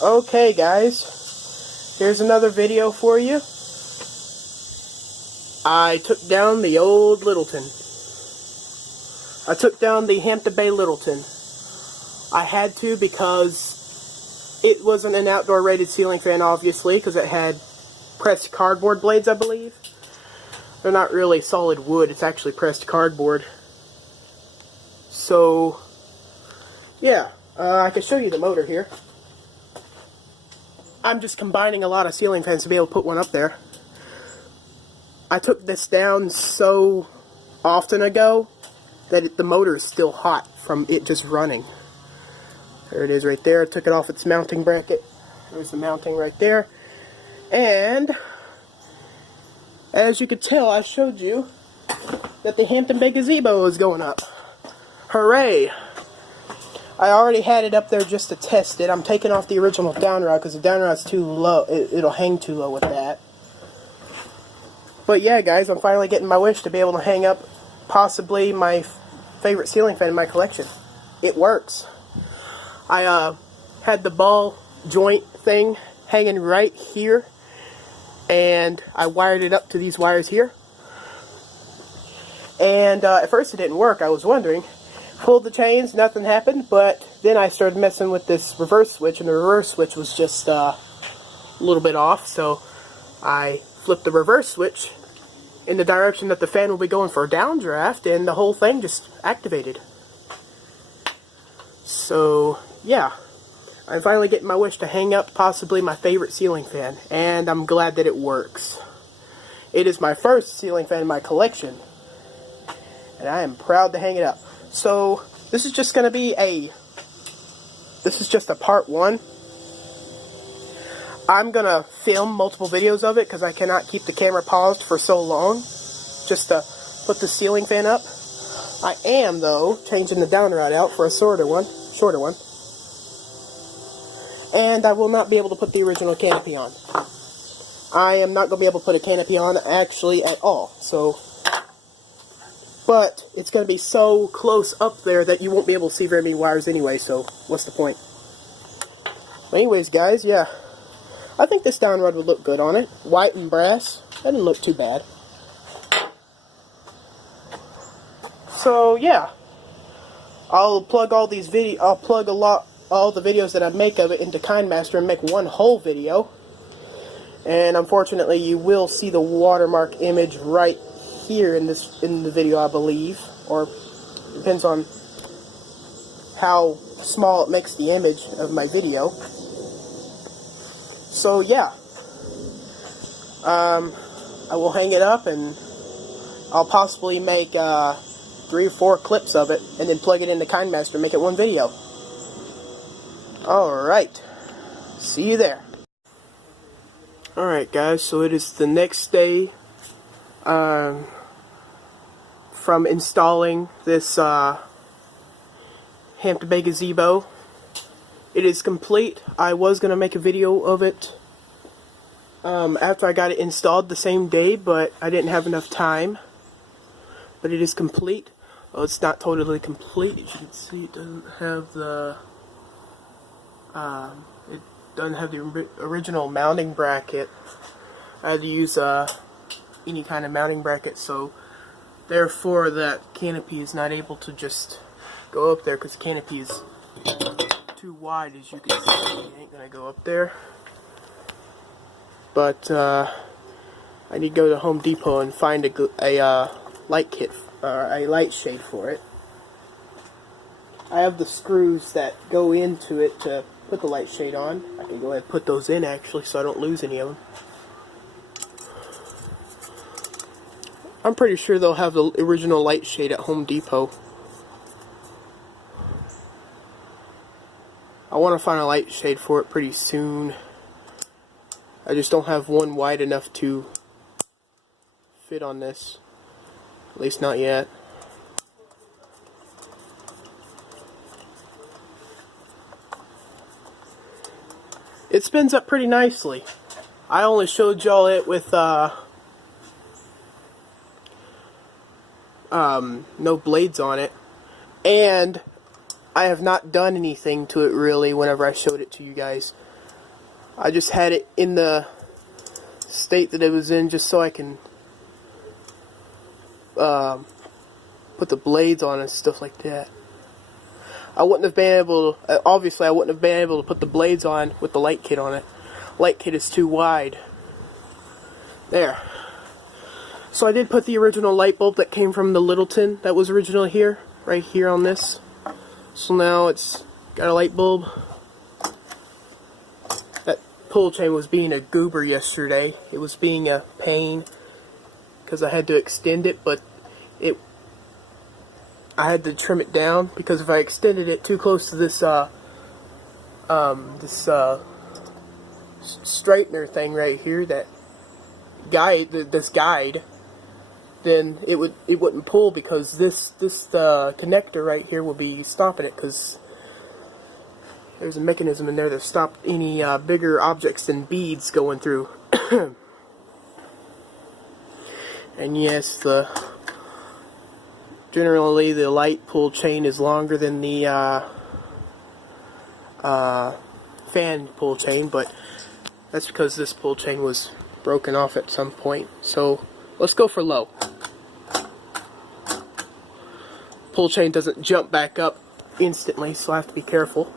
Okay guys, here's another video for you. I took down the old Littleton. I took down the Hampton Bay Littleton. I had to because it wasn't an outdoor rated ceiling fan, obviously, because it had pressed cardboard blades, I believe. They're not really solid wood, it's actually pressed cardboard. So, yeah, I can show you the motor here. I'm just combining a lot of ceiling fans to be able to put one up there. I took this down so often ago that the motor is still hot from it just running. There it is right there. I took it off its mounting bracket. There's the mounting right there. And as you could tell, I showed you that the Hampton Bay gazebo is going up. Hooray! I already had it up there just to test it. I'm taking off the original down rod because the down rod's too low. It'll hang too low with that. But yeah, guys, I'm finally getting my wish to be able to hang up possibly my favorite ceiling fan in my collection. It works. I had the ball joint thing hanging right here, and I wired it up to these wires here. And at first it didn't work. I was wondering. Pulled the chains, nothing happened, but then I started messing with this reverse switch, and the reverse switch was just a little bit off, so I flipped the reverse switch in the direction that the fan will be going for a downdraft, and the whole thing just activated. So, yeah, I'm finally getting my wish to hang up possibly my favorite ceiling fan, and I'm glad that it works. It is my first ceiling fan in my collection, and I am proud to hang it up. So, this is just going to be this is just a part one. I'm going to film multiple videos of it because I cannot keep the camera paused for so long just to put the ceiling fan up. I am, though, changing the down rod out for a shorter one. And I will not be able to put the original canopy on. I am not going to be able to put a canopy on actually at all. So, but it's going to be so close up there that you won't be able to see very many wires anyway, so what's the point? But anyways, guys, yeah. I think this down rod would look good on it. White and brass. That didn't look too bad. So, yeah. I'll plug all these all the videos that I make of it into KindMaster and make one whole video. And unfortunately, you will see the watermark image right here in the video, I believe, or depends on how small it makes the image of my video. So yeah, I will hang it up, and I'll possibly make 3 or 4 clips of it and then plug it into KindMaster and make it one video. Alright, see you there. Alright guys, so it is the next day from installing this Hampton Bay gazebo. It is complete. I was going to make a video of it after I got it installed the same day, but I didn't have enough time. But it is complete. Well, it's not totally complete. As you can see, it doesn't have the original mounting bracket. I had to use any kind of mounting bracket, so therefore that canopy is not able to just go up there because the canopy is too wide, as you can see. It ain't gonna go up there. But I need to go to Home Depot and find a light kit, or a light shade for it. I have the screws that go into it to put the light shade on. I can go ahead and put those in actually, so I don't lose any of them. I'm pretty sure they'll have the original light shade at Home Depot. I want to find a light shade for it pretty soon. I just don't have one wide enough to fit on this. At least not yet. It spins up pretty nicely. I only showed y'all it with no blades on it, and I have not done anything to it really whenever I showed it to you guys. I just had it in the state that it was in just so I can put the blades on and stuff like that. I wouldn't have been able to, obviously I wouldn't have been able to put the blades on with the light kit on it. Light kit is too wide. There. So I did put the original light bulb that came from the Littleton that was originally here, right here on this. So now it's got a light bulb. That pull chain was being a goober yesterday. It was being a pain because I had to extend it, but I had to trim it down because if I extended it too close to this straightener thing right here, that guide, this guide, then it wouldn't pull because this connector right here will be stopping it because there's a mechanism in there that stopped any bigger objects than beads going through. And yes, generally the light pull chain is longer than the fan pull chain, but that's because this pull chain was broken off at some point. So let's go for low. Pull chain doesn't jump back up instantly, so I have to be careful.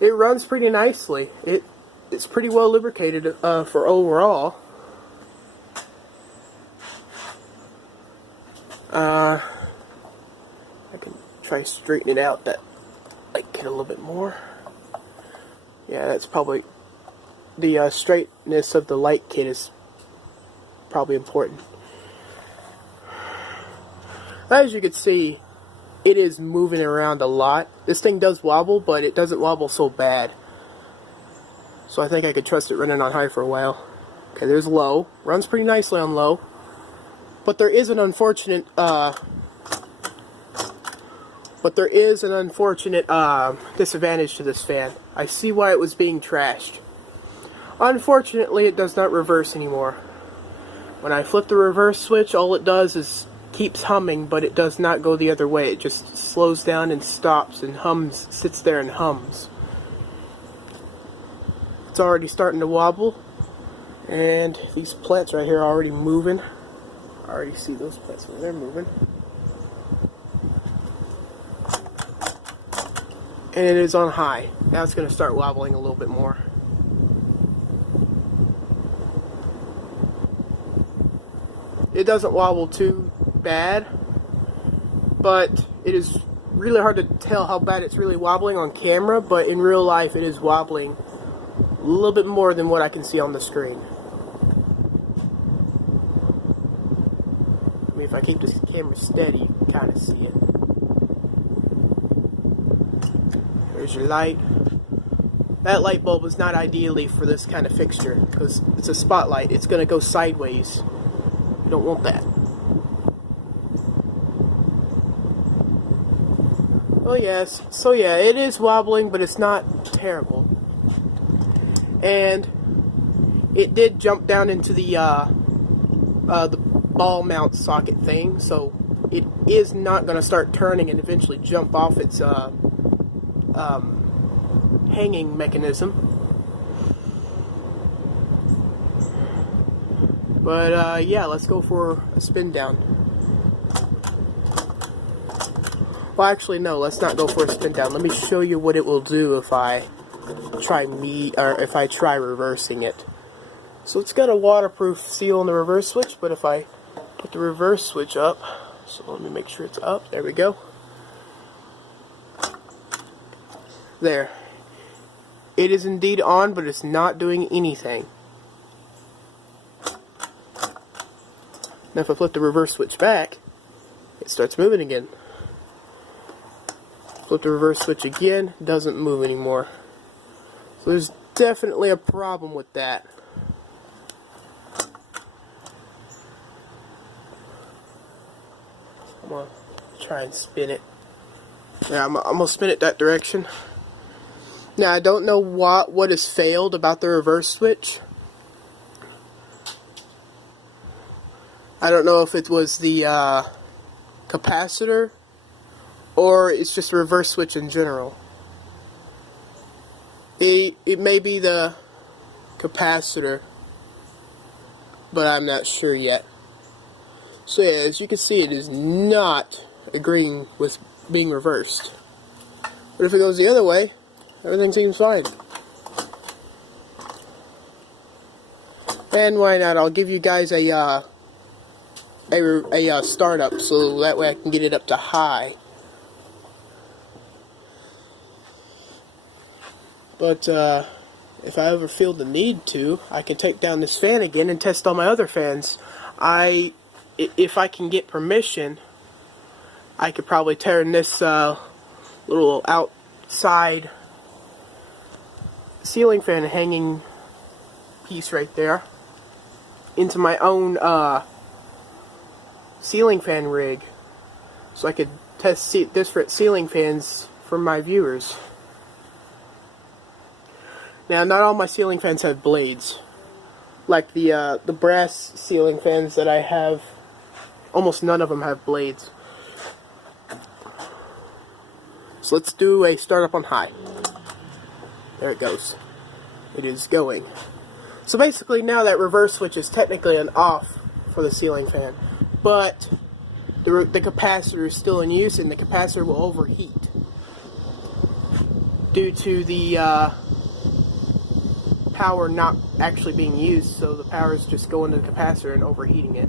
It runs pretty nicely. It's pretty well lubricated for overall. I can try straightening it out that light kit a little bit more. Yeah, that's probably the straightness of the light kit is probably important. As you can see, it is moving around a lot. This thing does wobble, but it doesn't wobble so bad. So I think I could trust it running on high for a while. Okay, there's low. Runs pretty nicely on low. But there is an unfortunate disadvantage to this fan. I see why it was being trashed. Unfortunately, it does not reverse anymore. When I flip the reverse switch, all it does is keeps humming, but it does not go the other way. It just slows down and stops and hums, sits there and hums. It's already starting to wobble, and these plants right here are already moving. I already see those plants over there moving. And it is on high. Now it's going to start wobbling a little bit more. It doesn't wobble too bad, but it is really hard to tell how bad it's really wobbling on camera, but in real life it is wobbling a little bit more than what I can see on the screen. I mean, if I keep this camera steady, you can kind of see it. There's your light. That light bulb is not ideally for this kind of fixture because it's a spotlight. It's going to go sideways. You don't want that. Oh yes, so yeah, it is wobbling, but it's not terrible. And it did jump down into the ball mount socket thing, so it is not going to start turning and eventually jump off its hanging mechanism. But yeah, let's go for a spin down. Well, actually, no. Let's not go for a spin down. Let me show you what it will do if I try reversing it. So it's got a waterproof seal on the reverse switch, but if I put the reverse switch up, so let me make sure it's up. There we go. There. It is indeed on, but it's not doing anything. Now, if I flip the reverse switch back, it starts moving again. Flip the reverse switch again, doesn't move anymore. So there's definitely a problem with that. I'm going to try and spin it. Yeah, I'm going to spin it that direction. Now, I don't know what has failed about the reverse switch. I don't know if it was the capacitor or it's just a reverse switch in general. It may be the capacitor, but I'm not sure yet. So yeah, as you can see, it is not agreeing with being reversed. But if it goes the other way, everything seems fine. And why not? I'll give you guys a startup, so that way I can get it up to high. But if I ever feel the need to, I can take down this fan again and test all my other fans. If I can get permission, I could probably turn this little outside ceiling fan hanging piece right there into my own ceiling fan rig, so I could test different ceiling fans for my viewers. Now, not all my ceiling fans have blades. Like the brass ceiling fans that I have, almost none of them have blades. So let's do a startup on high. There it goes. It is going. So basically now that reverse switch is technically an off for the ceiling fan, but the capacitor is still in use, and the capacitor will overheat due to the power not actually being used, so the power is just going to the capacitor and overheating it.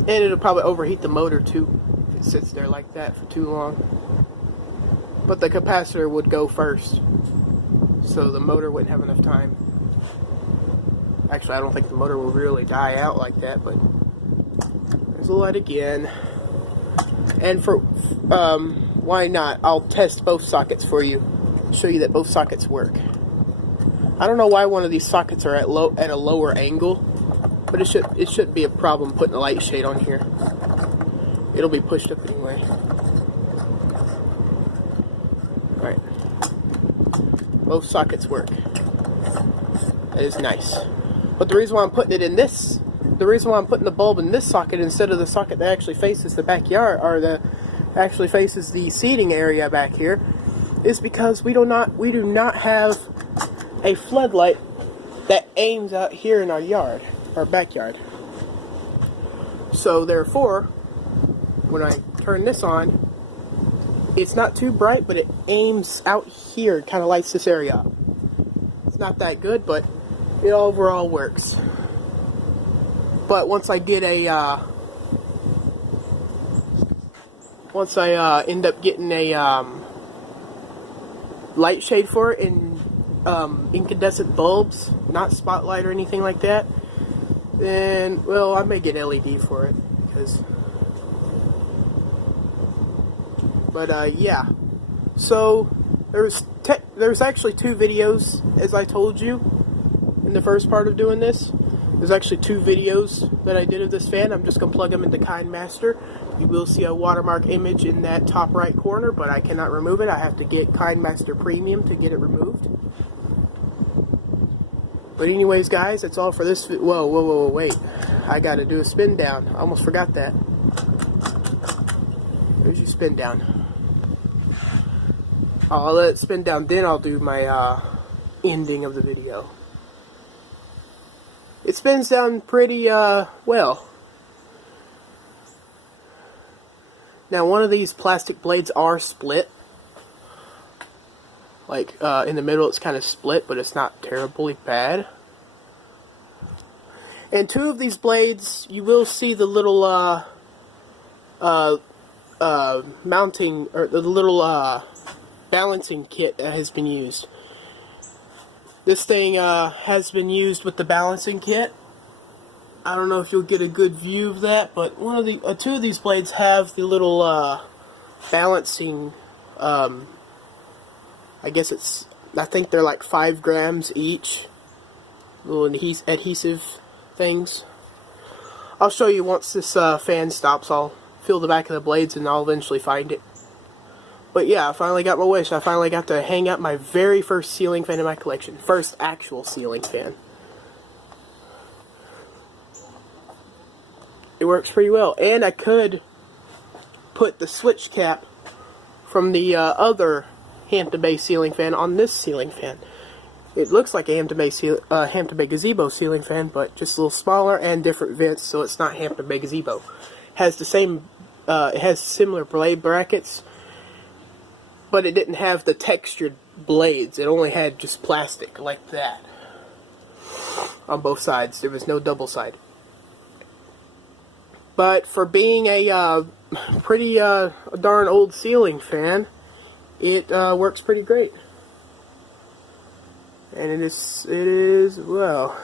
And it'll probably overheat the motor too if it sits there like that for too long. But the capacitor would go first, so the motor wouldn't have enough time. Actually, I don't think the motor will really die out like that, but there's a light again. And for why not? I'll test both sockets for you, show you that both sockets work. I don't know why one of these sockets are at a lower angle, but it shouldn't be a problem putting a light shade on here. It'll be pushed up anyway. Alright. Both sockets work. That is nice. But the reason why I'm putting it in this, the reason why I'm putting the bulb in this socket instead of the socket that actually faces the backyard, or actually faces the seating area back here, is because we do not have a floodlight that aims out here in our yard, our backyard. So therefore, when I turn this on, it's not too bright, but it aims out here, kind of lights this area up. It's not that good, but it overall works. But once I get a once I end up getting a light shade for it in incandescent bulbs, not spotlight or anything like that, then, well, I may get LED for it, because, but yeah. So there's actually two videos, as I told you in the first part of doing this. There's actually two videos that I did of this fan. I'm just going to plug them into KindMaster. You will see a watermark image in that top right corner, but I cannot remove it. I have to get KindMaster Premium to get it removed. But anyways, guys, that's all for this. Whoa, wait. I got to do a spin down. I almost forgot that. There's your spin down. I'll let it spin down, then I'll do my ending of the video. It spins down pretty well. Now, one of these plastic blades are split. Like, in the middle it's kind of split, but it's not terribly bad. And two of these blades, you will see the little mounting, or the little balancing kit that has been used. This thing has been used with the balancing kit. I don't know if you'll get a good view of that, but two of these blades have the little balancing. I think they're like 5 grams each. Little adhesive things. I'll show you once this fan stops. I'll feel the back of the blades and I'll eventually find it. But yeah, I finally got my wish. I finally got to hang out my very first ceiling fan in my collection. First actual ceiling fan. It works pretty well. And I could put the switch cap from the other Hampton Bay ceiling fan on this ceiling fan. It looks like a Hampton Bay gazebo ceiling fan, but just a little smaller and different vents, so it's not Hampton Bay gazebo. Has the same, it has similar blade brackets, but it didn't have the textured blades. It only had just plastic like that on both sides. There was no double side. But for being a pretty darn old ceiling fan, it works pretty great. And it is well,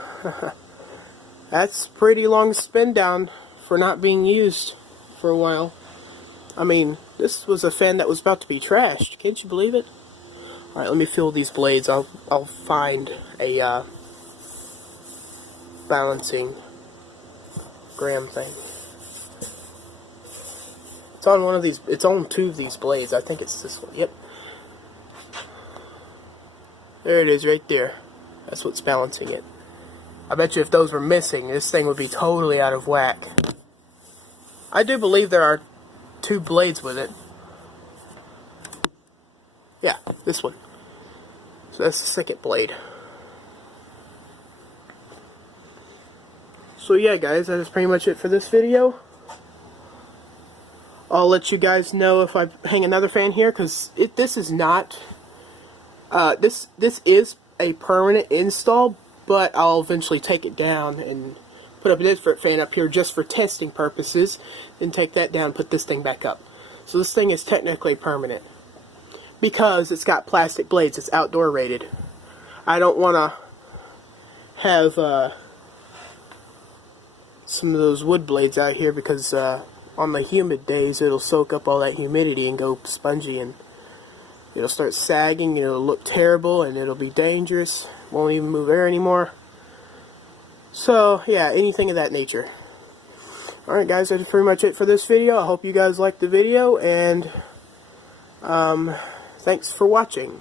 that's pretty long spin down for not being used for a while. I mean, this was a fan that was about to be trashed. Can't you believe it? Alright, let me fill these blades. I'll find a balancing gram thing. It's on one of these, it's on two of these blades. I think it's this one. Yep. There it is right there. That's what's balancing it. I bet you if those were missing, this thing would be totally out of whack. I do believe there are two blades with it. Yeah, this one. So that's the second blade. So yeah guys, that is pretty much it for this video. I'll let you guys know if I hang another fan here, because this is not... this is a permanent install, but I'll eventually take it down and put up a different fan up here just for testing purposes, and take that down and put this thing back up. So this thing is technically permanent because it's got plastic blades. It's outdoor rated. I don't want to have some of those wood blades out here because on the humid days it'll soak up all that humidity and go spongy, and it'll start sagging, and it'll look terrible, and it'll be dangerous. Won't even move air anymore. So, yeah, anything of that nature. Alright guys, that's pretty much it for this video. I hope you guys liked the video, and thanks for watching.